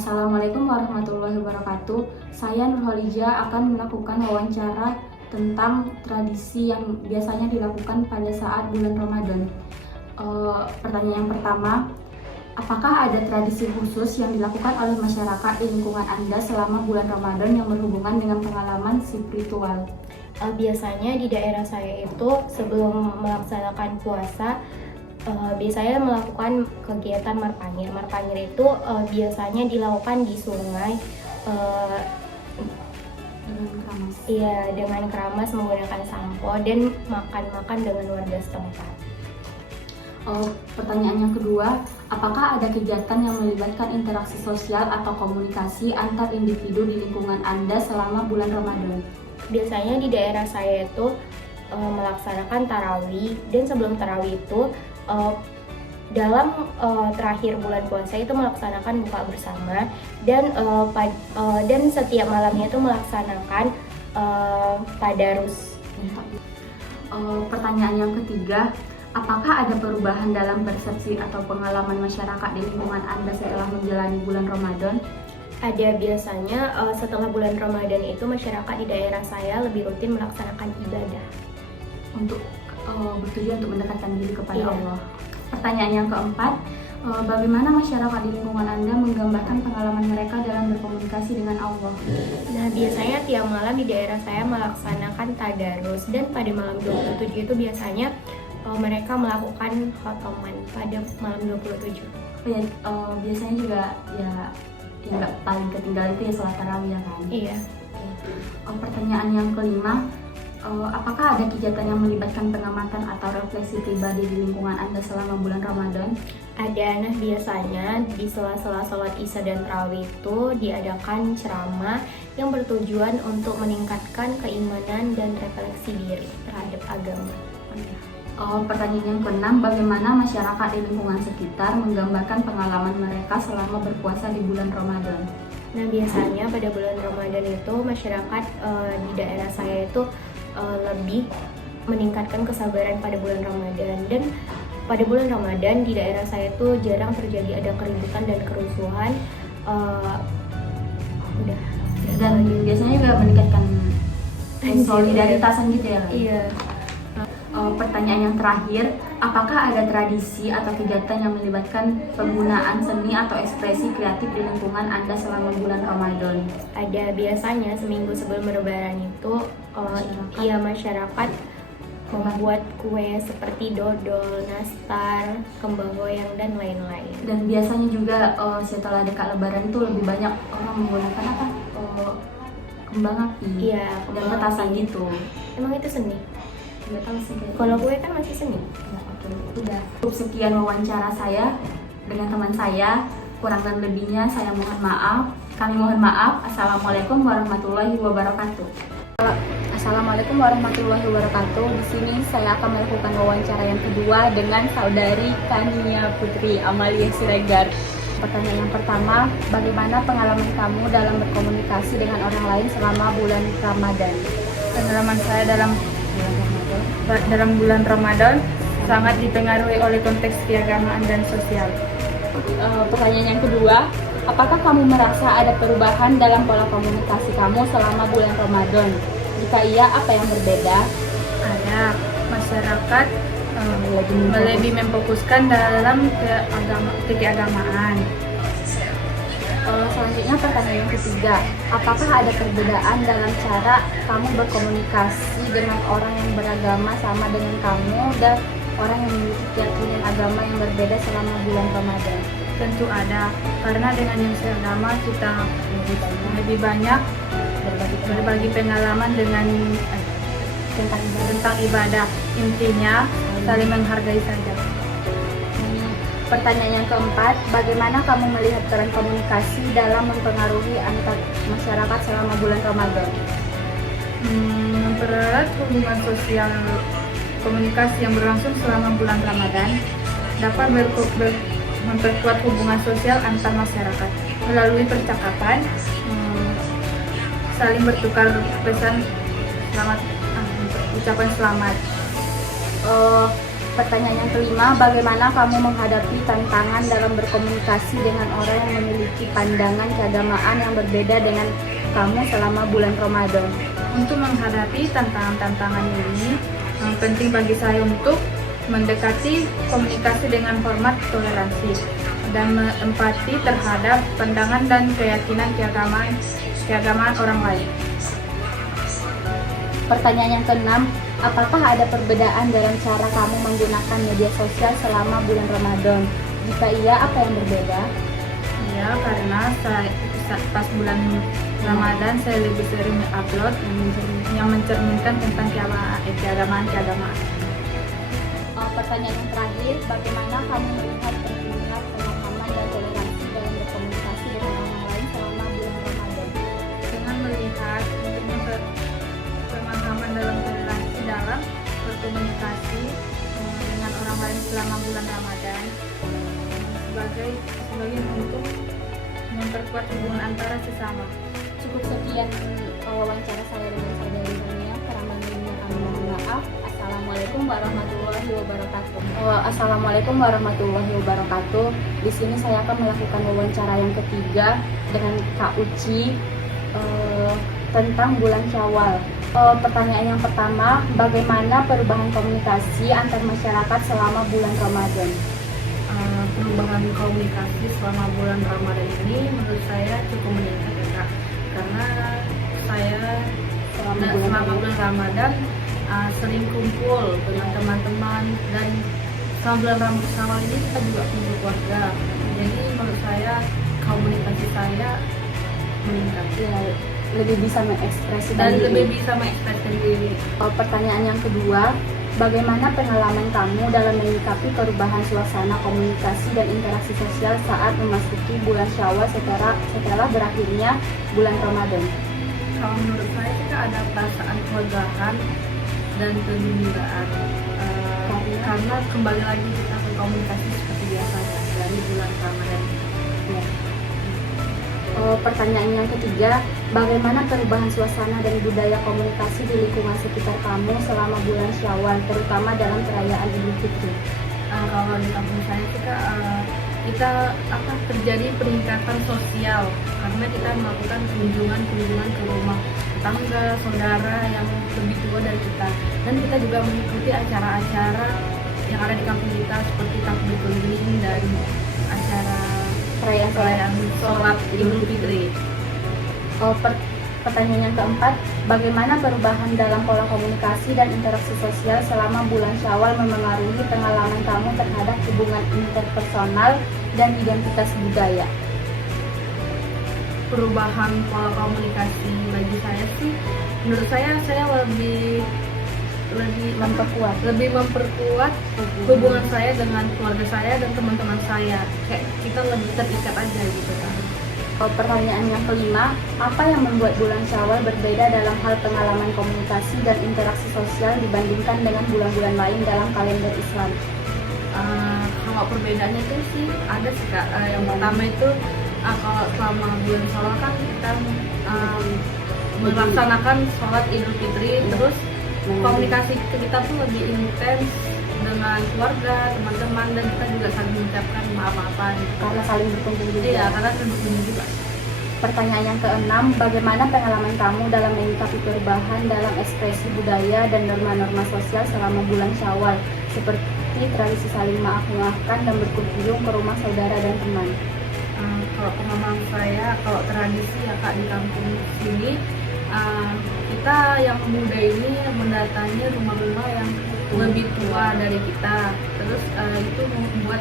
Assalamualaikum warahmatullahi wabarakatuh. Saya Nurholija akan melakukan wawancara tentang tradisi yang biasanya dilakukan pada saat bulan Ramadan. Pertanyaan yang pertama, apakah ada tradisi khusus yang dilakukan oleh masyarakat di lingkungan Anda selama bulan Ramadan yang berhubungan dengan pengalaman spiritual? Biasanya di daerah saya itu sebelum melaksanakan puasa biasanya melakukan kegiatan marpanyir. Marpanyir itu biasanya dilakukan di sungai Dengan keramas. iya, dengan keramas menggunakan sampo dan makan-makan dengan warga setempat. Pertanyaan yang kedua, apakah ada kegiatan yang melibatkan interaksi sosial atau komunikasi antar individu di lingkungan Anda selama bulan Ramadan? Biasanya di daerah saya itu melaksanakan tarawih, dan sebelum tarawih itu dalam terakhir bulan puasa itu melaksanakan buka bersama, dan setiap malamnya itu melaksanakan tadarus. Pertanyaan yang ketiga, apakah ada perubahan dalam persepsi atau pengalaman masyarakat di lingkungan Anda setelah menjalani bulan Ramadan? Ada, biasanya setelah bulan Ramadan itu masyarakat di daerah saya lebih rutin melaksanakan ibadah. Untuk bertujuan untuk mendekatkan diri kepada Iya. Allah. Pertanyaan yang keempat, bagaimana masyarakat di lingkungan Anda menggambarkan pengalaman mereka dalam berkomunikasi dengan Allah? Nah, biasanya tiap malam di daerah saya melaksanakan tadarus, dan pada malam 27 itu biasanya mereka melakukan khotoman pada malam 27. Biasanya juga ya yang nggak paling ketinggalan itu ya sholat tarawih ya kan? Iya. Pertanyaan yang kelima, apakah ada kegiatan yang melibatkan pengamatan atau refleksi pribadi di lingkungan Anda selama bulan Ramadan? Ada. Nah, biasanya di sela-sela sholat isya dan tarawih itu diadakan ceramah yang bertujuan untuk meningkatkan keimanan dan refleksi diri terhadap agama. Pertanyaan yang keenam, bagaimana masyarakat di lingkungan sekitar menggambarkan pengalaman mereka selama berpuasa di bulan Ramadan? Nah, biasanya pada bulan Ramadan itu masyarakat di daerah saya itu lebih meningkatkan kesabaran pada bulan Ramadan, dan pada bulan Ramadan di daerah saya itu jarang terjadi ada keributan dan kerusuhan. Dan biasanya juga meningkatkan solidaritasan gitu ya? Iya. Pertanyaan yang terakhir, apakah ada tradisi atau kegiatan yang melibatkan penggunaan seni atau ekspresi kreatif di lingkungan Anda selama bulan Ramadan? Ada. Biasanya seminggu sebelum Lebaran itu masyarakat membuat kue seperti dodol, nastar, kembang goyang, dan lain-lain. Dan biasanya juga setelah dekat Lebaran itu lebih banyak orang menggunakan kembang api, Iya, dan kembang petasan api. gitu. Emang itu seni? Nggak tahu sih. Kalau kue kan masih seni. Udah. Cukup sekian wawancara saya dengan teman saya. Kurang dan lebihnya saya mohon maaf. Kami mohon maaf. Assalamualaikum warahmatullahi wabarakatuh. Assalamualaikum warahmatullahi wabarakatuh. Di sini saya akan melakukan wawancara yang kedua dengan saudari Kania Putri Amalia Siregar. Pertanyaan yang pertama, bagaimana pengalaman kamu dalam berkomunikasi dengan orang lain selama bulan Ramadan? Pengalaman saya dalam bulan Ramadan sangat dipengaruhi oleh konteks keagamaan dan sosial. Pertanyaan yang kedua, apakah kamu merasa ada perubahan dalam pola komunikasi kamu selama bulan Ramadan? Jika iya, apa yang berbeda? Ada masyarakat lebih memfokuskan dalam keagamaan. Selanjutnya pertanyaan yang ketiga, apakah ada perbedaan dalam cara kamu berkomunikasi dengan orang yang beragama sama dengan kamu dan orang yang memiliki keyakinan agama yang berbeda selama bulan Ramadan? Tentu ada, karena dengan yang seagama kita lebih banyak berbagi pengalaman dengan tentang ibadah. Intinya saling menghargai saja. Pertanyaan yang keempat, bagaimana kamu melihat peran komunikasi dalam mempengaruhi antar masyarakat selama bulan Ramadan? Mempererat hubungan sosial. Komunikasi yang berlangsung selama bulan Ramadan dapat memperkuat hubungan sosial antar masyarakat melalui percakapan, saling bertukar pesan selamat, ucapan selamat. Pertanyaan yang kelima, bagaimana kamu menghadapi tantangan dalam berkomunikasi dengan orang yang memiliki pandangan keagamaan yang berbeda dengan kamu selama bulan Ramadan? Untuk menghadapi tantangan-tantangan ini, penting bagi saya untuk mendekati komunikasi dengan hormat, toleransi, dan empati terhadap pandangan dan keyakinan keagamaan orang lain. Pertanyaan yang keenam, apakah ada perbedaan dalam cara kamu menggunakan media sosial selama bulan Ramadan? Jika iya, apa yang berbeda? Ya, karena pas bulan Ramadan saya lebih sering upload yang mencerminkan tentang keagamaan. Pertanyaan yang terakhir, bagaimana kamu melihat pentingnya pemahaman dan toleransi dalam berkomunikasi dengan orang lain selama bulan Ramadan? Dengan melihat pentingnya pemahaman dalam toleransi dalam berkomunikasi dengan orang lain selama bulan Ramadan sebagai untuk memperkuat hubungan antara sesama. Cukup sekian wawancara saya dengan saudari Tania. Kurang lebihnya kami mohon maaf. Assalamualaikum warahmatullahi wabarakatuh. Assalamualaikum warahmatullahi wabarakatuh. Di sini saya akan melakukan wawancara yang ketiga dengan Kak Uci tentang bulan Syawal. Pertanyaan yang pertama, bagaimana perubahan komunikasi antar masyarakat selama bulan Ramadan? Perubahan komunikasi selama bulan Ramadan ini menurut saya cukup meningkat ya Kak, karena saya selama bulan Ramadan sering kumpul dengan teman-teman, dan selama bulan Ramadan ini kita juga kumpul keluarga, jadi menurut saya komunikasi saya meningkat Ya, lebih bisa mengekspresikan dan diri. lebih bisa mengekspresikan diri. Pertanyaan yang kedua, bagaimana pengalaman kamu dalam menyikapi perubahan suasana komunikasi dan interaksi sosial saat memasuki bulan Syawal setelah berakhirnya bulan Ramadan? Kalau menurut saya kita ada perasaan kelegaan dan kegembiraan karena kembali lagi kita berkomunikasi seperti biasanya dari bulan Ramadan. Ya. Pertanyaan yang ketiga, bagaimana perubahan suasana dan budaya komunikasi di lingkungan sekitar kamu selama bulan Syawal, terutama dalam perayaan Idul Fitri? Kalau di kampung saya kita terjadi peningkatan sosial karena kita melakukan kunjungan ke rumah tetangga, saudara yang lebih tua dari kita, dan kita juga mengikuti acara-acara yang ada di kampung kita seperti takbir keliling dan acara perayaan sholat Idul Fitri. Pertanyaan yang keempat, bagaimana perubahan dalam pola komunikasi dan interaksi sosial selama bulan Syawal memengaruhi pengalaman kamu terhadap hubungan interpersonal dan identitas budaya? Perubahan pola komunikasi bagi saya sih, menurut saya lebih memperkuat hubungan saya dengan keluarga saya dan teman-teman saya. Kayak kita lebih terikat aja gitu kan. Pertanyaan yang kelima, apa yang membuat bulan Syawal berbeda dalam hal pengalaman komunikasi dan interaksi sosial dibandingkan dengan bulan-bulan lain dalam kalender Islam? Kalau perbedaannya itu sih ada sih Kak. Yang pertama itu kalau selama bulan Syawal kan kita melaksanakan sholat Idul Fitri, terus komunikasi kita tuh lebih intens dengan keluarga, teman-teman, dan kita juga saling mengucapkan maaf-maafan Karena saling berkumpul juga. Iya, karena berkunjung juga. Pertanyaan yang keenam, bagaimana pengalaman kamu dalam menyikapi perubahan dalam ekspresi budaya dan norma-norma sosial selama bulan Syawal, seperti tradisi saling maaf-maafkan dan berkunjung ke rumah saudara dan teman? Kalau pengalaman saya, kalau tradisi ya Kak di kampung sini, kita yang muda ini mendatangi rumah-rumah yang lebih tua dari kita, terus itu membuat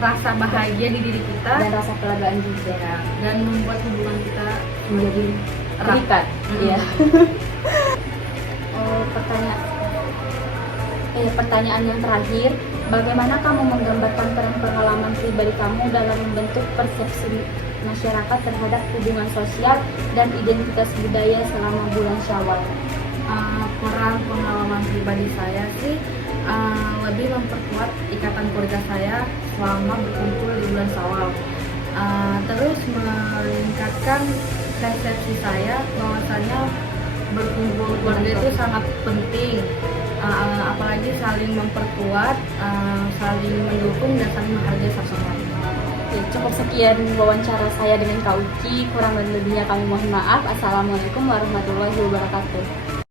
rasa bahagia di diri kita Dan rasa kelegaan juga. ya, dan membuat hubungan kita Menjadi erat. terikat. Iya. Pertanyaan yang terakhir, bagaimana kamu menggambarkan peran pengalaman pribadi kamu dalam membentuk persepsi masyarakat terhadap hubungan sosial dan identitas budaya selama bulan Syawal? Peran pengalaman pribadi saya sih lebih memperkuat ikatan keluarga saya selama berkumpul di bulan Syawal. Terus meningkatkan persepsi saya bahwasanya berkumpul keluarga itu sangat penting apalagi saling memperkuat, saling mendukung dan saling menghargai satu sama lain. Ya, cukup sekian wawancara saya dengan Kak Uci. Kurang dan lebihnya kami mohon maaf. Assalamualaikum warahmatullahi wabarakatuh.